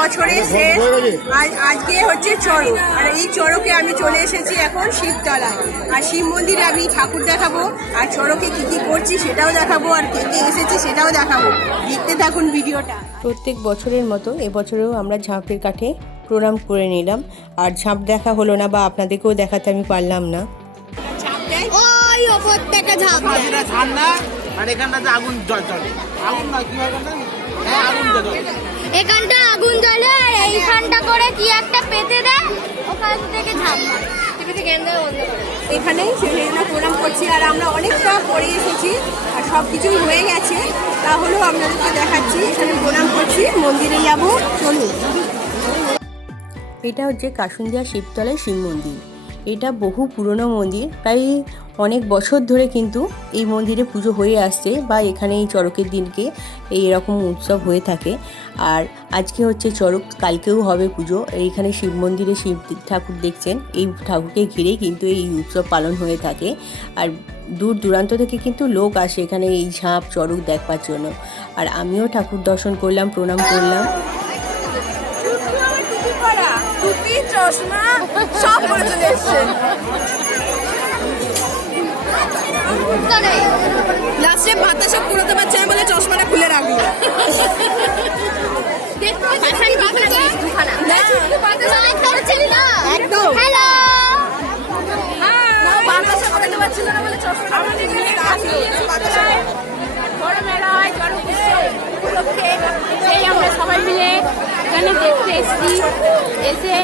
বছরের শেষ, আজকে হচ্ছে চড়ক। আর এই চড়কে আমি চলে এসেছি এখন শিবতলায়। আর শিব মন্দিরে আমি ঠাকুর দেখাবো, আর চড়কে কি কি করছি সেটাও দেখাবো, আর কে কে এসেছে সেটাও দেখাবো। দেখতে থাকুন ভিডিওটা। প্রত্যেক বছরের মতো এবছরেও আমরা ঝাঁপের কাঠে প্রণাম করে নিলাম। আর ঝাঁপ দেখা হলো না, বা আপনাদেরকেও দেখাতে আমি পারলাম না। ওই ওপর থেকে ঝাঁপ ঠান্ডা, আর এখানটাতে আগুন জ্বলে। আগুন না, কি হয় এখানটা? হ্যাঁ, আগুন জ্বলে। এখানটা আগুন জ্বলে, আর এইখানটা করে কি একটা পেতে দেয়, ওখান থেকে ঝাঁপ মারে। এখানেই সেখানে প্রণাম করছি। আর আমরা অনেকটা পরে এসেছি, আর সব কিছুই হয়ে গেছে, তাহলেও আপনাদেরকে দেখাচ্ছি। এখানে প্রণাম করছি, মন্দিরে যাবো, চলুন। এটা হচ্ছে কাসুন্দিয়া শিবতলায় শিব মন্দির। এটা বহু পুরনো মন্দির, প্রায় অনেক বছর ধরে কিন্তু এই মন্দিরে পুজো হয়ে আসছে, বা এখানে এই চড়কের দিনকে এইরকম উৎসব হয়ে থাকে। আর আজকে হচ্ছে চড়ক, কালকেও হবে পুজো। এইখানে শিব মন্দিরে শিব ঠাকুর দেখছেন, এই ঠাকুরকে ঘিরেই কিন্তু এই উৎসব পালন হয়ে থাকে। আর দূর দূরান্ত থেকে কিন্তু লোক আসে এখানে এই ঝাঁপ চড়ক দেখবার জন্য। আর আমিও ঠাকুর দর্শন করলাম, প্রণাম করলাম। চশমা সব করে চলে এসছে। লাস্টে বাতাসে পুরোতে পারছে বলে চশমাটা খুলে রাখলো। একদম বাতাসে পুরোতে পারছিল না বলে চশমা বড় মেলা হয় চড়ক উৎসব উপলক্ষে, সেই আমরা সবাই মিলে এখানে দেখতে এসেছি। এসে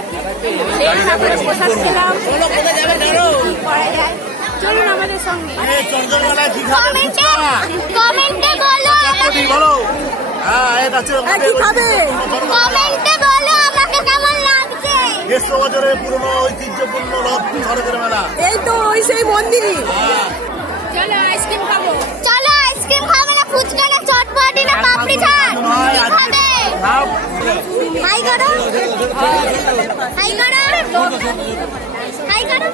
সেই ঠাকুরের প্রসাদ খেলাম। কি করা যায়, চলুন আমাদের সঙ্গে। কমেন্টে বলো কি খাবে। কমেন্টে বলো আমাকে কেমন লাগছে। পুরনো ঐতিহ্যপূর্ণ চড়কের মেলা। এই তো ওই সেই মন্দিরই। চলো আইসক্রিম খাবো। চলো আইসক্রিম খাবে না, ফুচকা না, চটপটি না, পাপড়ি চাট খাবে। হাই করো, হাই করো, হাই করো।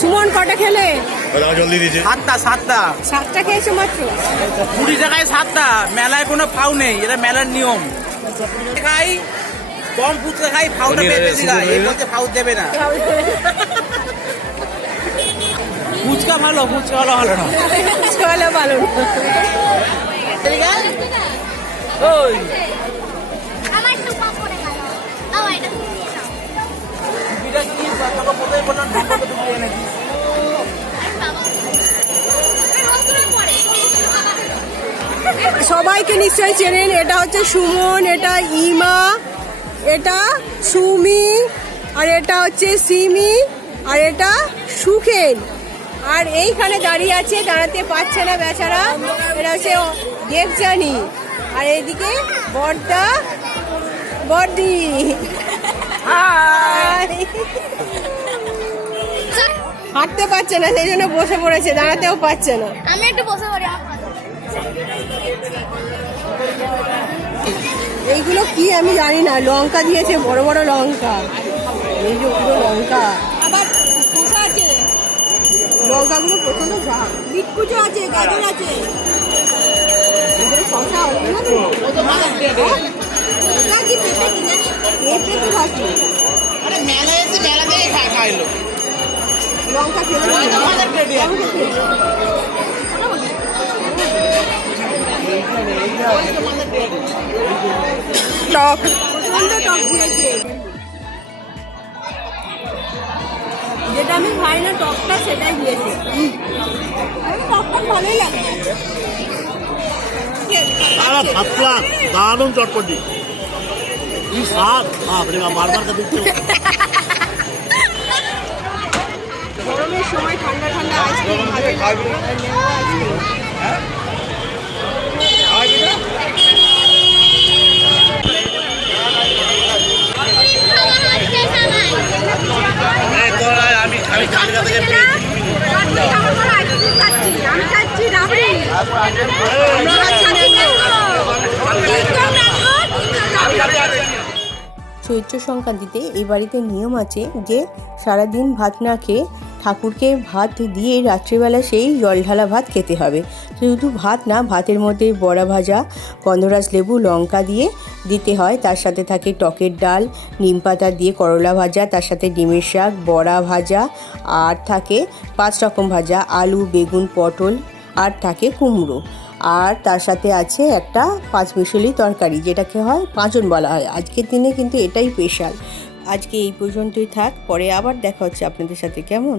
সুমন কটা খেলে? জলদি দিয়েছে। সাতটা খেয়েছো মাত্র? 20 টাকায় 7টা। বেলায় কোনো ফাউ নেই, এটা মেলার নিয়ম। খাই কম, ফুচকা খাই, ফাউটা বেশি খাই। এই বলতে ফাউ দেবে না। ফুচকা ভালো, ফুচকা ভালো হলো না। চলো ভালো। ওই আমার একটু পাপড়ে গেল, আমার এটা নিয়ে নাও। বিটা কি তোকে কোথায় বললাম, ঢাকাতে ঢুকিয়ে এনেছি। সবাইকে নিশ্চয়ই চেনেন। এটা হচ্ছে সুমন, এটা ইমা, এটা সুমি, আর এটা হচ্ছে সিমি, আর এটা সুখেন। আর এইখানে দাঁড়িয়ে আছে, দাঁড়াতে পারছে না বেচারা, এটা হচ্ছে দেবজানি। আর এদিকে বড়দা, বড়দি। হাঁটতে পারছে না, সেই জন্য বসে পড়েছে, দাঁড়াতেও পারছে না। আমি একটু বসে পড়ি। এইগুলো কি আমি জানি না। লঙ্কা দিয়েছে, বড় বড় লঙ্কা। এই যে পুরো লঙ্কা, আবার শসা আছে। লঙ্কাগুলো প্রচন্ড ঝাল। বিটকুচো আছে, গাজর আছে, শসা হবে না তো। কি পেঁপে কিনে পেঁপে তো খাচ্ছি। আরে মেলা এসে মেলা থেকে খাইলো। লঙ্কা খেলে টক, প্রচন্ড টক দিয়েছে। যেটা আমি খাই না টকটা, সেটাই দিয়েছে। টকটা ভালোই লাগে। দারুণ চটপটি, কি স্বাদ! বাপরে বাপ, বারবার খেতে ইচ্ছে করছে। গরমের সময় ঠান্ডা ঠান্ডা আইসক্রিম ভালোই লাগে। আমি কালকা থেকে আমি খাচ্ছি রাবড়ি। চৈত্র সংক্রান্তিতে এই বাড়িতে নিয়ম আছে যে সারাদিন ভাত না খেয়ে ঠাকুরকে ভাত দিয়ে রাত্রিবেলা সেই জল ঢালা ভাত খেতে হবে। শুধু ভাত না, ভাতের মধ্যে বড়া ভাজা, গন্ধরাজ লেবু, লঙ্কা দিয়ে দিতে হয়। তার সাথে থাকে টকের ডাল, নিম পাতা দিয়ে করলা ভাজা, তার সাথে ডিমের শাক, বড়া ভাজা, আর থাকে 5 রকম ভাজা, আলু, বেগুন, পটল, আর থাকে কুমড়ো। আর তার সাথে আছে একটা 5 মিশালি তরকারি, যেটাকে হয় পাঁচন বলা হয়। আজকের দিনে কিন্তু এটাই স্পেশাল। আজকে এই পর্যন্তই থাক, পরে আবার দেখা হচ্ছে আপনাদের সাথে। কেমন?